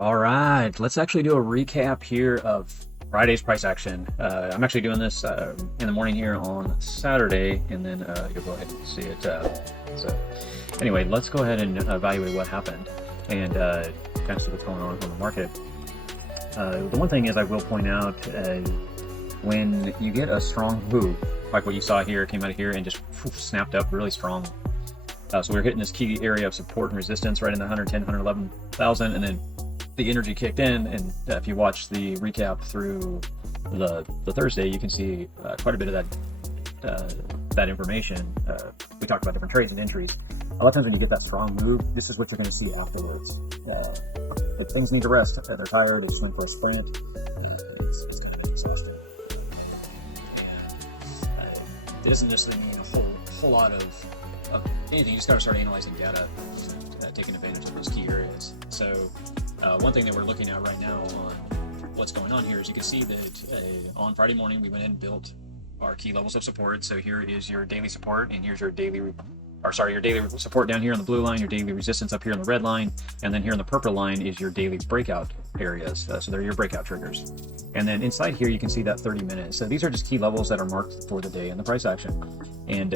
All right, let's actually do a recap here of Friday's price action. I'm actually doing this in the morning here on Saturday, and then you'll go ahead and see it. So, anyway, let's go ahead and evaluate what happened and kind of see what's going on the market. The one thing is, I will point out when you get a strong move, like what you saw here, came out of here and just snapped up really strong. So we were hitting this key area of support and resistance right in the 110, 111,000, and then the energy kicked in. And if you watch the recap through the Thursday, you can see quite a bit of that information. We talked about different trades and entries. A lot of times when you get that strong move, this is what you're going to see afterwards. If things need to rest, they're tired, they just went for a sprint. It's kind of exhausting. It doesn't necessarily mean a whole lot of anything. You just got to start analyzing data, taking advantage of those key areas. So one thing that we're looking at right now on what's going on here is you can see that on Friday morning we went in and built our key levels of support. So here is your daily support, and here's your daily support down here on the blue line, your daily resistance up here on the red line, and then here on the purple line is your daily breakout areas. So they're your breakout triggers. And then inside here you can see that 30 minutes. So these are just key levels that are marked for the day in the price action. And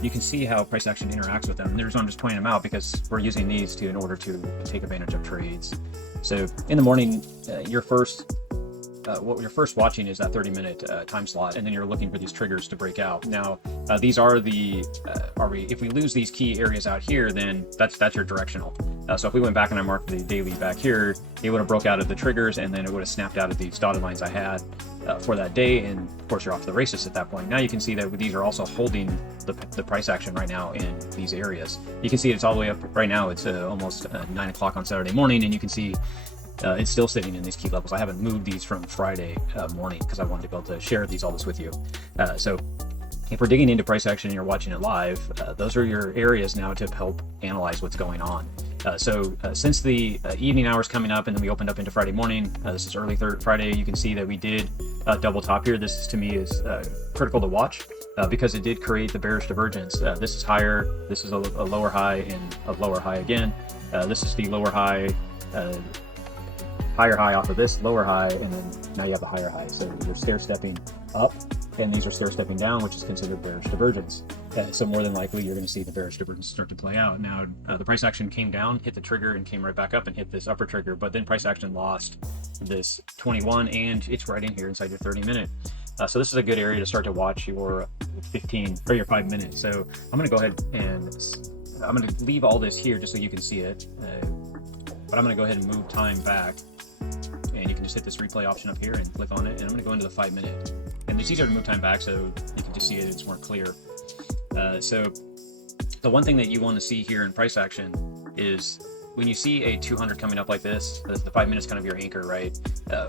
you can see how price action interacts with them. And the reason I'm just pointing them out because we're using these in order to take advantage of trades. So in the morning, what you're first watching is that 30-minute time slot, and then you're looking for these triggers to break out. Now, these are if we lose these key areas out here, then that's your directional. So if we went back and I marked the daily back here, it would have broke out of the triggers, and then it would have snapped out of these dotted lines I had for that day, and of course you're off to the races at that point. Now you can see that these are also holding the price action right now in these areas. You can see it's all the way up right now. It's almost 9 o'clock on Saturday morning, and you can see it's still sitting in these key levels. I haven't moved these from Friday morning because I wanted to be able to share all this with you. So if we're digging into price action and you're watching it live, those are your areas now to help analyze what's going on. Since the evening hours coming up and then we opened up into Friday morning, this is early Friday, you can see that we did double top here. This to me is critical to watch because it did create the bearish divergence. This is higher, this is a lower high and a lower high again. This is the lower high, higher high off of this lower high, and then now you have a higher high. So you're stair stepping up, and these are stair stepping down, which is considered bearish divergence. So more than likely you're going to see the bearish divergence start to play out. Now the price action came down, hit the trigger, and came right back up and hit this upper trigger, but then price action lost this 21, and it's right in here inside your 30-minute. So this is a good area to start to watch your 15 or your 5 minutes. So I'm going to go ahead and I'm going to leave all this here just so you can see it, but I'm going to go ahead and move time back. And you can just hit this replay option up here and click on it, and I'm going to go into the 5 minute, and it's easier to move time back so you can just see it, it's more clear. So the one thing that you want to see here in price action is when you see a 200 coming up like this, the 5 minutes kind of your anchor, right?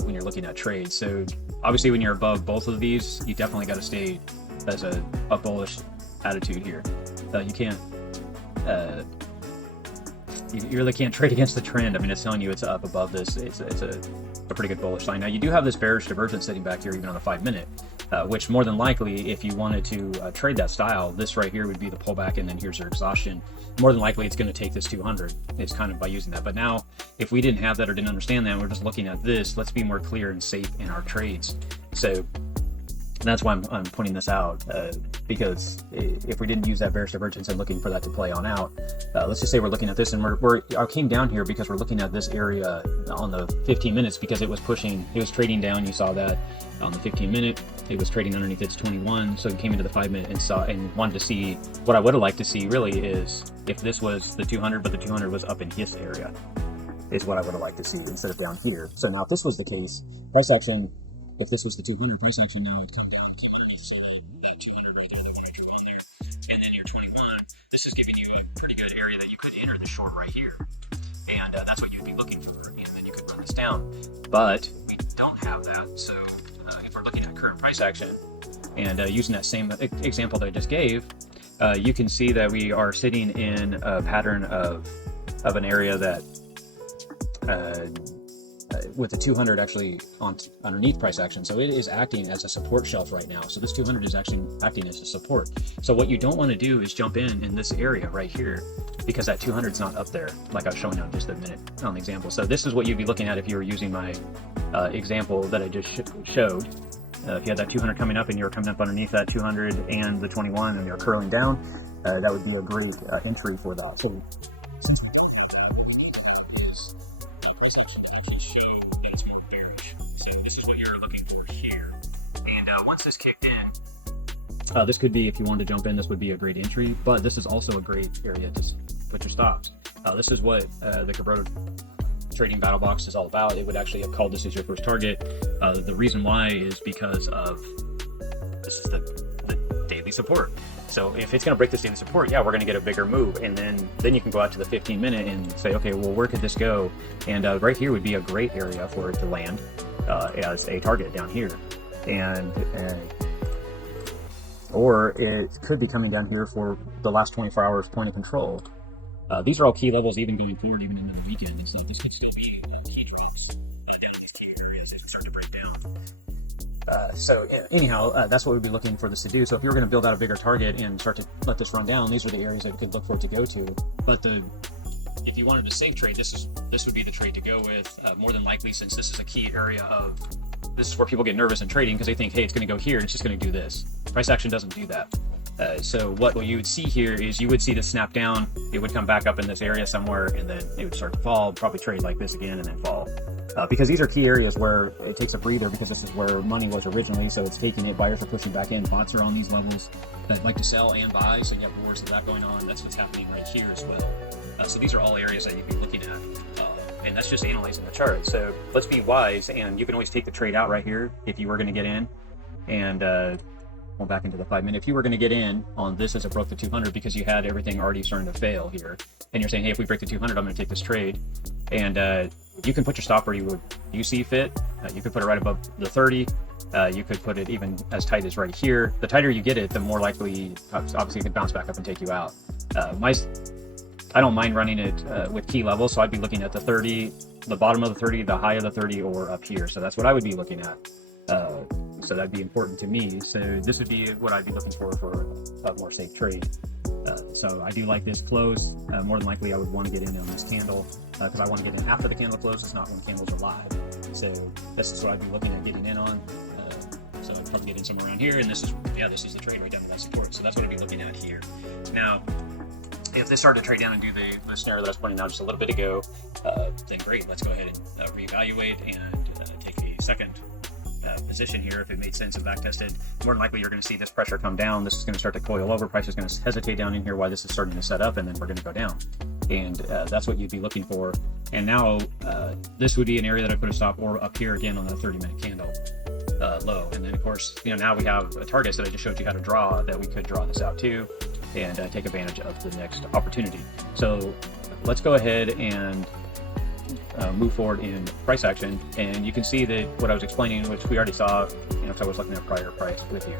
When you're looking at trades. So obviously when you're above both of these, you definitely got to stay as a bullish attitude here. You can't you really can't trade against the trend. I mean, it's telling you it's up above this. It's a pretty good bullish line. Now you do have this bearish divergence sitting back here even on the 5 minute, which more than likely, if you wanted to trade that style, this right here would be the pullback, and then here's your exhaustion. More than likely it's going to take this 200. It's kind of by using that. But now if we didn't have that or didn't understand that, and we're just looking at this, let's be more clear and safe in our trades. So that's why I'm pointing this out, because if we didn't use that bearish divergence and looking for that to play on out, let's just say we're looking at this, and I came down here because we're looking at this area on the 15 minutes because it was trading down. You saw that on the 15 minute, it was trading underneath its 21. So it came into the 5 minute and wanted to see what I would have liked to see really is if this was the 200, but the 200 was up in this area, is what I would have liked to see instead of down here. So now if this was the case, price action, if this was the 200 price action, now it'd come down, came underneath, say that 200 right there, the one I drew on there, and then your 21. This is giving you a pretty good area that you could enter the short right here, and that's what you'd be looking for, and then you could run this down. But we don't have that, so if we're looking at current price action and using that same example that I just gave, you can see that we are sitting in a pattern of an area that with the 200 actually underneath price action. So it is acting as a support shelf right now. So this 200 is actually acting as a support. So what you don't want to do is jump in this area right here, because that 200 is not up there, like I was showing you in just a minute on the example. So this is what you'd be looking at if you were using my example that I just showed. If you had that 200 coming up and you're coming up underneath that 200 and the 21 and you're curling down, that would be a great entry for that. So since we don't have that, what we need to have is that price action to actually show that it's more bearish. So this is what you're looking for here. And once this kicked in, this could be, if you wanted to jump in, this would be a great entry, but this is also a great area to put your stops. This is what the Kabroda trading battle box is all about. It would actually have called this as your first target. The reason why is because of this is the daily support. So if it's going to break this daily support, yeah, we're going to get a bigger move, and then you can go out to the 15-minute and say, okay, well, where could this go? And right here would be a great area for it to land as a target down here, or it could be coming down here for the last 24 hours point of control. These are all key levels, even going forward, even into the weekend. It's like these could still be key trends down in these key areas as we start to break down. So anyhow, that's what we'd be looking for this to do. So if you're going to build out a bigger target and start to let this run down, these are the areas that you could look for it to go to. But if you wanted to save trade, this would be the trade to go with. More than likely, since this is a key area this is where people get nervous in trading, because they think, hey, it's going to go here and it's just going to do this. Price action doesn't do that. So what you would see here is you would see this snap down, it would come back up in this area somewhere, and then it would start to fall, probably trade like this again and then fall. Because these are key areas where it takes a breather, because this is where money was originally, so it's taking it, buyers are pushing back in, bots are on these levels that like to sell and buy, so you have wars of that going on. That's what's happening right here as well. So these are all areas that you'd be looking at, and that's just analyzing the chart. So let's be wise, and you can always take the trade out right here if you were going to get in, and back into the 5-minute. If you were going to get in on this as it broke the 200, because you had everything already starting to fail here, and you're saying, hey, if we break the 200, I'm going to take this trade, and you can put your stop where you see fit. You could put it right above the 30. You could put it even as tight as right here. The tighter you get it, the more likely, obviously, it could bounce back up and take you out. I don't mind running it with key levels, so I'd be looking at the 30, the bottom of the 30, the high of the 30, or up here. So that's what I would be looking at. So that'd be important to me. So this would be what I'd be looking for a more safe trade. So I do like this close. More than likely, I would want to get in on this candle, because I want to get in after the candle closes, not when candles are live. So this is what I'd be looking at getting in on. So I'd probably get in somewhere around here, and this is the trade right down to that support. So that's what I'd be looking at here. Now, if this started to trade down and do the snare that I was pointing out just a little bit ago, then great. Let's go ahead and reevaluate and take a second position here if it made sense and back tested. More than likely, you're going to see this pressure come down. This is going to start to coil over. Price is going to hesitate down in here while this is starting to set up, and then we're going to go down. And that's what you'd be looking for. And now this would be an area that I put a stop, or up here again on the 30-minute candle low. And then of course, now we have a target that I just showed you how to draw, that we could draw this out too and take advantage of the next opportunity. So let's go ahead and move forward in price action, and you can see that what I was explaining, which we already saw, if I was looking at prior price with you,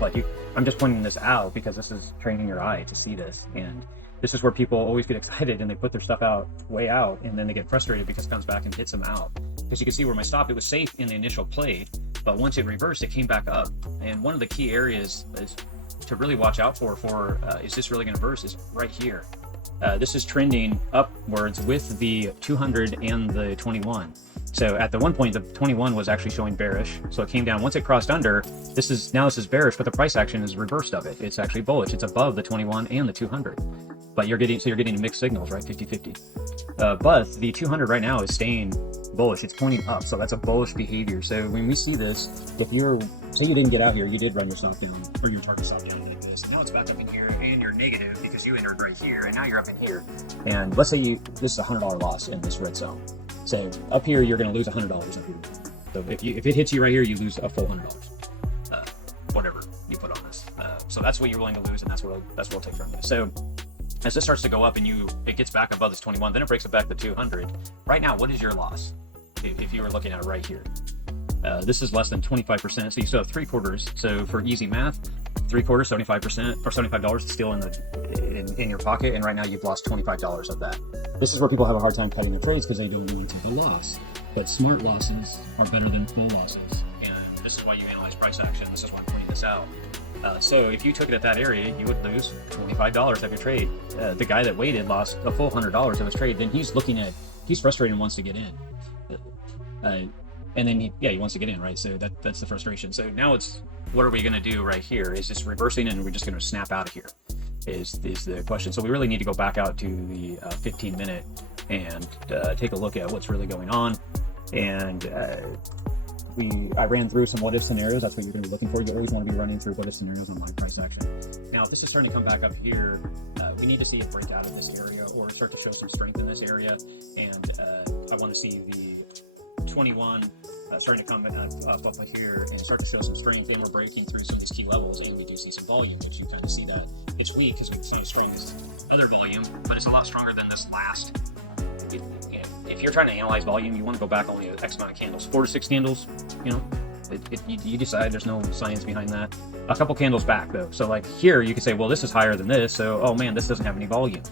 but I'm just pointing this out because this is training your eye to see this, and this is where people always get excited and they put their stuff out way out, and then they get frustrated because it comes back and hits them out. Because you can see where my stop, it was safe in the initial play, but once it reversed, it came back up. And one of the key areas is to really watch out for is this really going to burst, is right here. This is trending upwards with the 200 and the 21. So at the one point, the 21 was actually showing bearish. So it came down. Once it crossed under, this is bearish, but the price action is reversed of it. It's actually bullish. It's above the 21 and the 200. But you're getting mixed signals, right? 50-50. But the 200 right now is staying bullish. It's pointing up. So that's a bullish behavior. So when we see this, if say you didn't get out here, you did run your stop down, or your target stop down like this. Now it's back up in here, and you're negative because you entered right here, and now you're up in here. And let's say this is a $100 loss in this red zone. So up here, you're going to lose $100 up here. So if it hits you right here, you lose a full $100, whatever you put on this. So that's what you're willing to lose, and that's what we'll take from you. So as this starts to go up and it gets back above this 21, then it breaks it back to 200. Right now, what is your loss if you were looking at it right here? This is less than 25%, so you still have 3/4. So for easy math, 3/4, 75%, or $75 is still in your pocket, and right now you've lost $25 of that. This is where people have a hard time cutting their trades because they don't want to take a loss. but smart losses are better than full losses. And this is why you analyze price action. This is why I'm pointing this out. So if you took it at that area, you would lose $25 of your trade. The guy that waited lost a full $100 of his trade. Then he's frustrated and wants to get in. And then he wants to get in, right? So that's the frustration. So now it's, what are we going to do right here? Is this reversing and we're just going to snap out of here? Is the question. So we really need to go back out to the 15-minute and take a look at what's really going on. And I ran through some what-if scenarios. That's what you're going to be looking for. You always want to be running through what-if scenarios on live price action. Now, if this is starting to come back up here, we need to see it break out of this area or start to show some strength in this area. And I want to see the 21 starting to come up here and start to show some strength, and we're breaking through some of these key levels, and we do see some volume, which you kind of see that it's weak because it's not as strong as other volume, but it's a lot stronger than this last. If you're trying to analyze volume, you want to go back only X amount of candles, 4 to 6 candles. You decide. There's no science behind that. A couple candles back though, so like here you could say, well, this is higher than this, so oh man, this doesn't have any volume.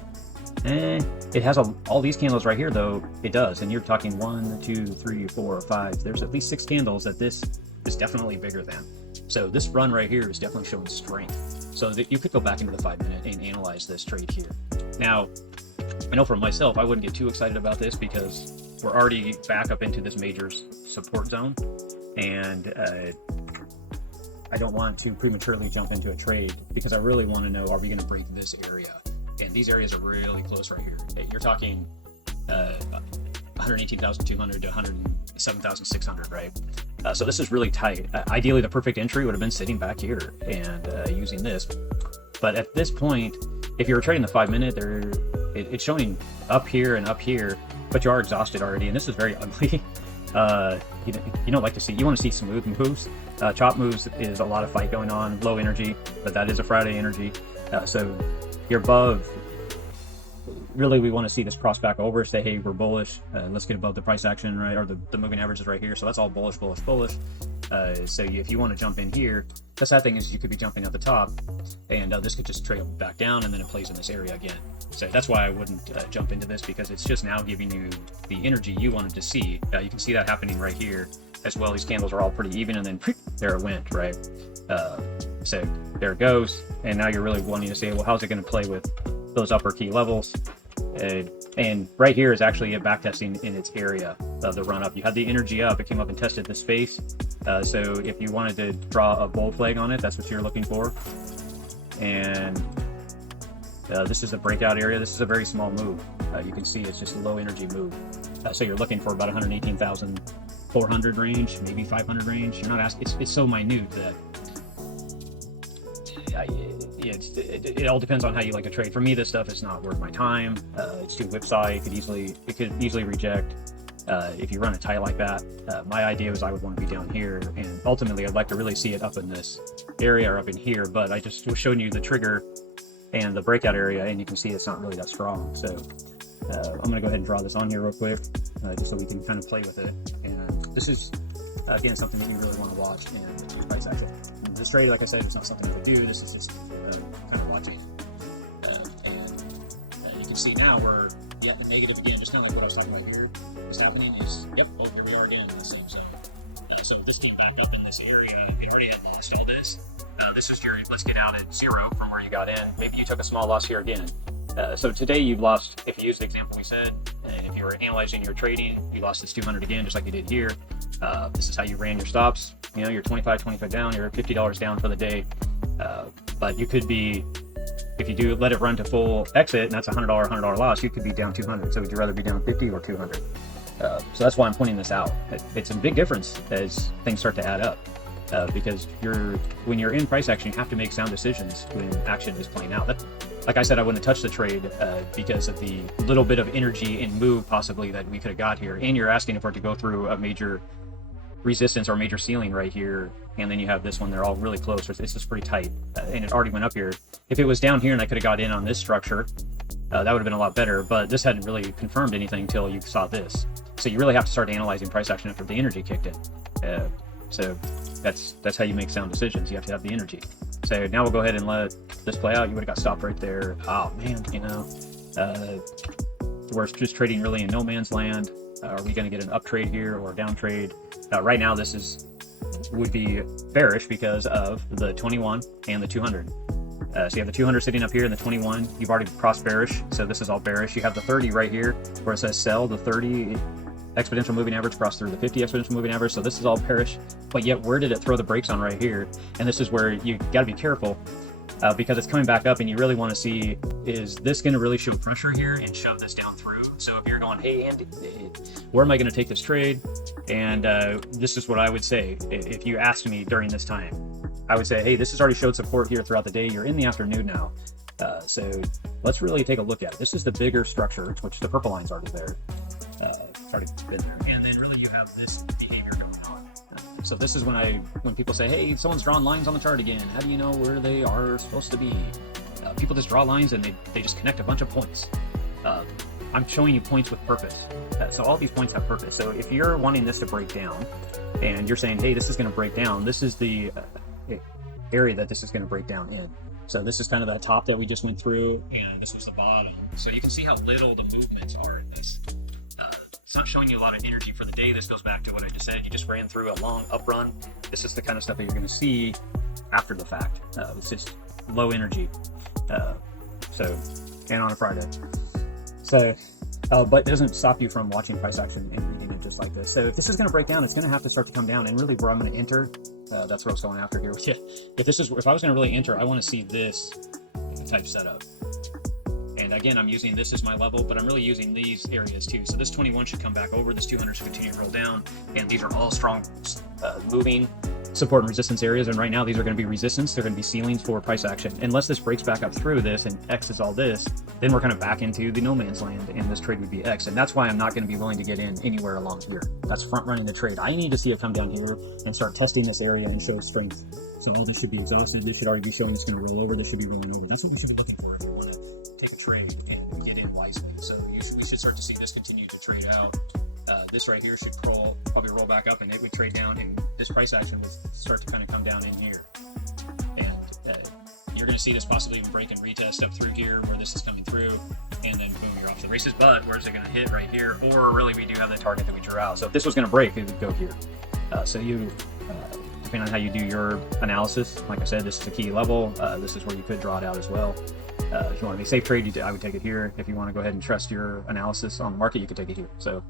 It has all these candles right here though. It does, and you're talking 1, 2, 3, 4, 5. There's at least 6 candles that this is definitely bigger than. So this run right here is definitely showing strength. So that you could go back into the 5-minute and analyze this trade here. Now, I know for myself, I wouldn't get too excited about this because we're already back up into this major support zone, and I don't want to prematurely jump into a trade because I really want to know, are we going to break this area? And these areas are really close right here. You're talking 118,200 to 107,600, right? So this is really tight. Ideally, the perfect entry would have been sitting back here and using this. But at this point, if you're trading the 5-minute, it's showing up here and up here, but you are exhausted already, and this is very ugly. You don't like to see. You want to see smooth moves. Chop moves is a lot of fight going on, low energy, but that is a Friday energy. So you're above. Really, we want to see this cross back over, say, hey, we're bullish. Let's get above the price action, right? Or the moving average is right here. So that's all bullish, bullish, bullish. So if you want to jump in here, the sad thing is you could be jumping at the top, and this could just trail back down, and then it plays in this area again. So that's why I wouldn't jump into this, because it's just now giving you the energy you wanted to see. You can see that happening right here as well. These candles are all pretty even, and then there it went, right? So there it goes. And now you're really wanting to say, well, how's it going to play with those upper key levels? And right here is actually a back testing in its area of the run up. You had the energy up, it came up and tested the space. So if you wanted to draw a bold flag on it, that's what you're looking for. And this is a breakout area. This is a very small move. You can see it's just a low energy move. So you're looking for about 118,400 range, maybe 500 range. You're not asking, it's so minute that it all depends on how you like to trade. For me, this stuff is not worth my time. It's too whipsaw. It could easily reject if you run a tie like that. My idea was I would want to be down here, and ultimately I'd like to really see it up in this area or up in here, but I just was showing you the trigger and the breakout area, and you can see it's not really that strong. So I'm going to go ahead and draw this on here real quick, just so we can kind of play with it. And this is, again, something that you really want to watch and use price action. This trade, like I said, it's not something to do. This is just kind of watching. And you can see now we're at the negative again, just kind of like what I was talking about here. What's happening is, yep, oh, here we are again in the same zone. So this came back up in this area. It already had lost all this. This is your, let's get out at 0 from where you got in. Maybe you took a small loss here again. So today you've lost, if you use the example we said, if you were analyzing your trading, you lost this 200 again, just like you did here. This is how you ran your stops. You know, you're 25 down, you're $50 down for the day. But you could be, if you do let it run to full exit, and that's $100 loss, you could be down 200. So would you rather be down 50 or 200? So that's why I'm pointing this out. It's a big difference as things start to add up. Because when you're in price action, you have to make sound decisions when action is playing out. Like I said, I wouldn't have touched the trade because of the little bit of energy and move possibly that we could have got here. And you're asking for it to go through a major resistance or major ceiling right here, and then you have this one. They're all really close. It's just pretty tight, and it already went up here. If it was down here and I could have got in on this structure, that would have been a lot better, but this hadn't really confirmed anything until you saw this. So you really have to start analyzing price action after the energy kicked in. So that's how you make sound decisions. You have to have the energy. So now we'll go ahead and let this play out. You would have got stopped right there. Oh man, we're just trading really in no man's land. Are we going to get an up trade here or a down trade? Right now, this would be bearish because of the 21 and the 200. So you have the 200 sitting up here and the 21. You've already crossed bearish, so this is all bearish. You have the 30 right here where it says sell. The 30 exponential moving average crossed through the 50 exponential moving average, so this is all bearish. But yet, where did it throw the brakes on right here? And this is where you got to be careful. Because it's coming back up, and you really want to see, is this going to really show pressure here and shove this down through? So if you're going, hey Andy, where am I going to take this trade? And this is what I would say if you asked me during this time. I would say, hey, this has already showed support here throughout the day. You're in the afternoon now, so let's really take a look at it. This is the bigger structure, which the purple line's already there. It's already been there, and then really you have this behavior going on. So this is when people say, hey, someone's drawn lines on the chart again. How do you know where they are supposed to be? People just draw lines and they just connect a bunch of points. I'm showing you points with purpose. So all these points have purpose. So if you're wanting this to break down and you're saying, hey, this is going to break down, this is the area that this is going to break down in. So this is kind of that top that we just went through, and this was the bottom. So you can see how little the movements are in this. It's not showing you a lot of energy for the day. This goes back to what I just said. You just ran through a long up run. This is the kind of stuff that you're going to see after the fact. It's just low energy. And on a Friday. So, but it doesn't stop you from watching price action and reading it just like this. So if this is going to break down, it's going to have to start to come down. And really where I'm going to enter, that's what I was going after here. Yeah. If I was going to really enter, I want to see this type setup. And again, I'm using this as my level, but I'm really using these areas too. So this 21 should come back over, this 200 should continue to roll down, and these are all strong moving support and resistance areas. And right now, these are going to be resistance. They're going to be ceilings for price action. Unless this breaks back up through this and X is all this, then we're kind of back into the no man's land, and this trade would be X. And that's why I'm not going to be willing to get in anywhere along here. That's front running the trade. I need to see it come down here and start testing this area and show strength. So all this should be exhausted. This should already be showing it's going to roll over. This should be rolling over. That's what we should be looking for if we want to take a trade and get in wisely. So we should start to see this continue to trade out. This right here should probably roll back up, and it would trade down, and this price action would start to kind of come down in here. And you're going to see this possibly even break and retest up through here where this is coming through, and then boom, you're off the races. But where's it going to hit? Right here, or really we do have the target that we drew out. So if this was going to break, it would go here. So you, depending on how you do your analysis, like I said, this is the key level. This is where you could draw it out as well. If you want to be safe trade, I would take it here. If you want to go ahead and trust your analysis on the market, you could take it here. So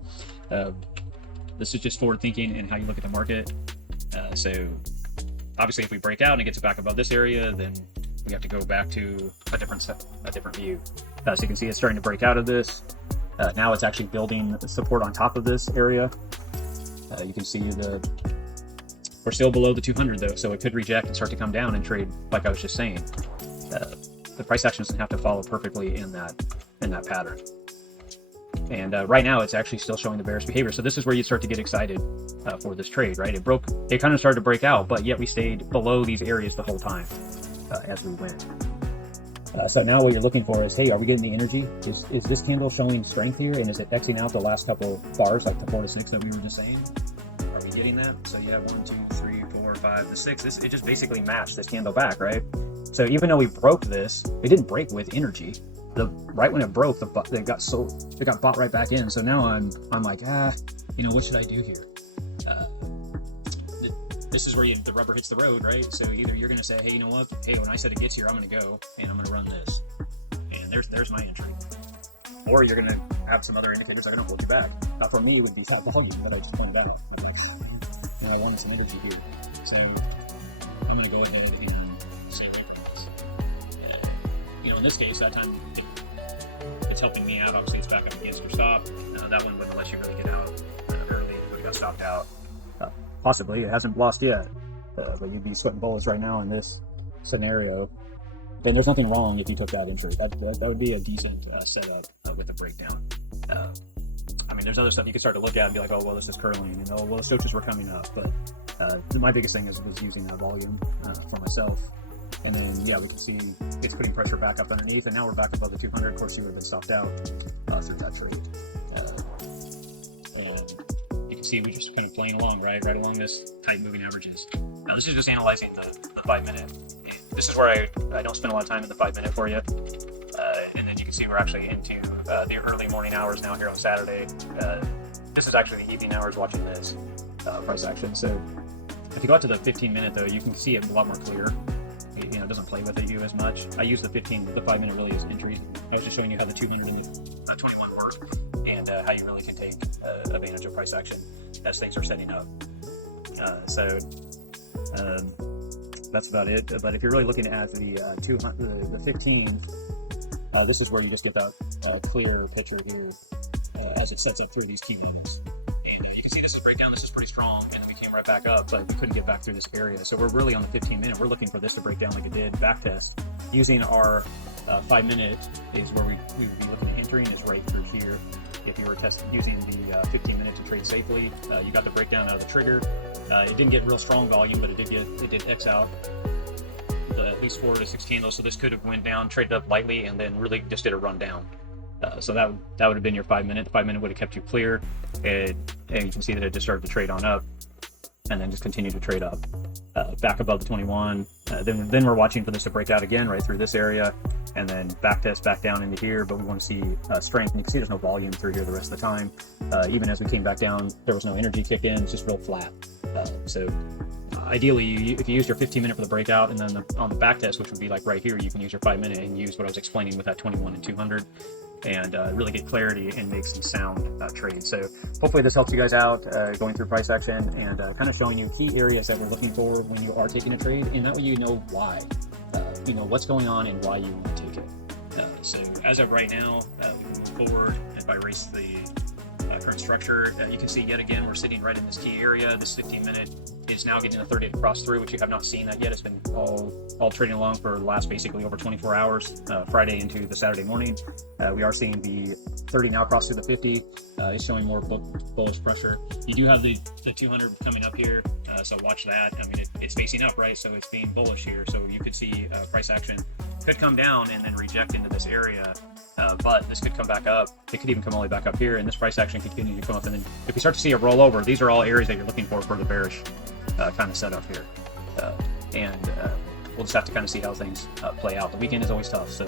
this is just forward thinking and how you look at the market. So obviously if we break out and it gets back above this area, then we have to go back to a different view. So you can see it's starting to break out of this. Now it's actually building support on top of this area. You can see we're still below the 200 though, so it could reject and start to come down and trade like I was just saying. The price action doesn't have to follow perfectly in that pattern. And right now it's actually still showing the bearish behavior. So this is where you start to get excited for this trade, right? It kind of started to break out, but yet we stayed below these areas the whole time as we went. So now what you're looking for is, hey, are we getting the energy? Is this candle showing strength here? And is it Xing out the last couple bars, like the 4 to 6 that we were just saying? Are we getting that? So you have 1, 2, 3, 4, 5, the 6. It just basically matched this candle back, right? So even though we broke this, it didn't break with energy. Right when it broke, it got bought right back in. So now I'm like, what should I do here? This is where the rubber hits the road, right? So either you're going to say, hey, you know what? Hey, when I said it gets here, I'm going to go and I'm going to run this. And there's my entry. Or you're going to have some other indicators that are going to hold you back. Now for me, it would be top volume that I just pointed out. I wanted some energy here. So I'm going to go with that and stay away from this. In this case, that time it's helping me out. Obviously, it's back up against your stop. That one wouldn't let you really get out early. It would have got stopped out. Possibly. It hasn't lost yet. But you'd be sweating bullets right now in this scenario. And there's nothing wrong if you took that entry. That would be a decent setup with a breakdown. There's other stuff you could start to look at and be like, oh, well, this is curling. The stochages were coming up. But my biggest thing was using that volume for myself. And then, we can see it's putting pressure back up underneath, and now we're back above the 200. Of course, you would have been stopped out through that trade. And you can see we're just kind of playing along, right along this tight moving averages. Now, this is just analyzing the 5 minute. This is where I don't spend a lot of time in the 5 minute for you. And then you can see we're actually into the early morning hours now here on Saturday. this is actually the evening hours watching this price action. So if you go out to the 15-minute though, you can see it a lot more clear. You know, it doesn't play with you as much. I use the 5-minute really as entries. I was just showing you how the 2-minute and 21 work, and how you really can take advantage of price action as things are setting up. That's about it. But if you're really looking at the 15, this is where you just get that clear picture here as it sets up through these key values. And you can see this is breakdown. This is pretty strong, and then we came right back up, but we couldn't get back through this area. So we're really on the 15-minute. We're looking for this to break down like it did. Back test using our 5-minute is where we would be looking at entering is right through here. If you were testing using the 15-minute to trade safely, you got the breakdown out of the trigger. It didn't get real strong volume, but it did X out at least 4 to 6 candles. So this could have went down, traded up lightly, and then really just did a run down. So that would have been your 5-minute. The 5-minute would have kept you clear, and you can see that it just started to trade on up, and then just continue to trade up back above the 21. Then we're watching for this to break out again right through this area, and then back test back down into here. But we want to see strength, and you can see there's no volume through here the rest of the time. Even as we came back down, there was no energy kick in. It's just real flat. So ideally, if you use your 15-minute for the breakout, and then on the back test, which would be like right here, you can use your 5-minute and use what I was explaining with that 21 and 200, and really get clarity and make some sound trades. So hopefully this helps you guys out going through price action and kind of showing you key areas that we're looking for when you are taking a trade, and that way you know why, you know what's going on and why you want to take it. So as of right now, we can move forward. If I erase the current structure, you can see yet again we're sitting right in this key area. This 15-minute is now getting a 30 to cross through, which you have not seen that yet. It's been all trading along for the last basically over 24 hours, Friday into the Saturday morning. We are seeing the 30 now cross through the 50. It's showing more bullish pressure. You do have the 200 coming up here, so watch that. I mean, it's facing up, right? So it's being bullish here. So you could see price action could come down and then reject into this area. But this could come back up. It could even come all the way back up here, and this price action could continue to come up. And then if we start to see a rollover, these are all areas that you're looking for the bearish kind of setup here. We'll just have to kind of see how things play out. The weekend is always tough, so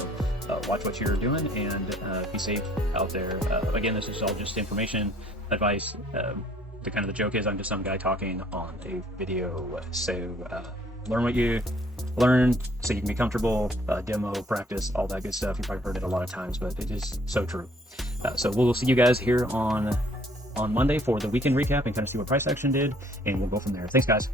watch what you're doing and be safe out there. Again, this is all just information, advice. The joke is I'm just some guy talking on a video. So learn what you learn so you can be comfortable, demo, practice, all that good stuff. You've probably heard it a lot of times, but it is so true. So we'll see you guys here on Monday for the weekend recap and kind of see what price action did, and we'll go from there. Thanks, guys.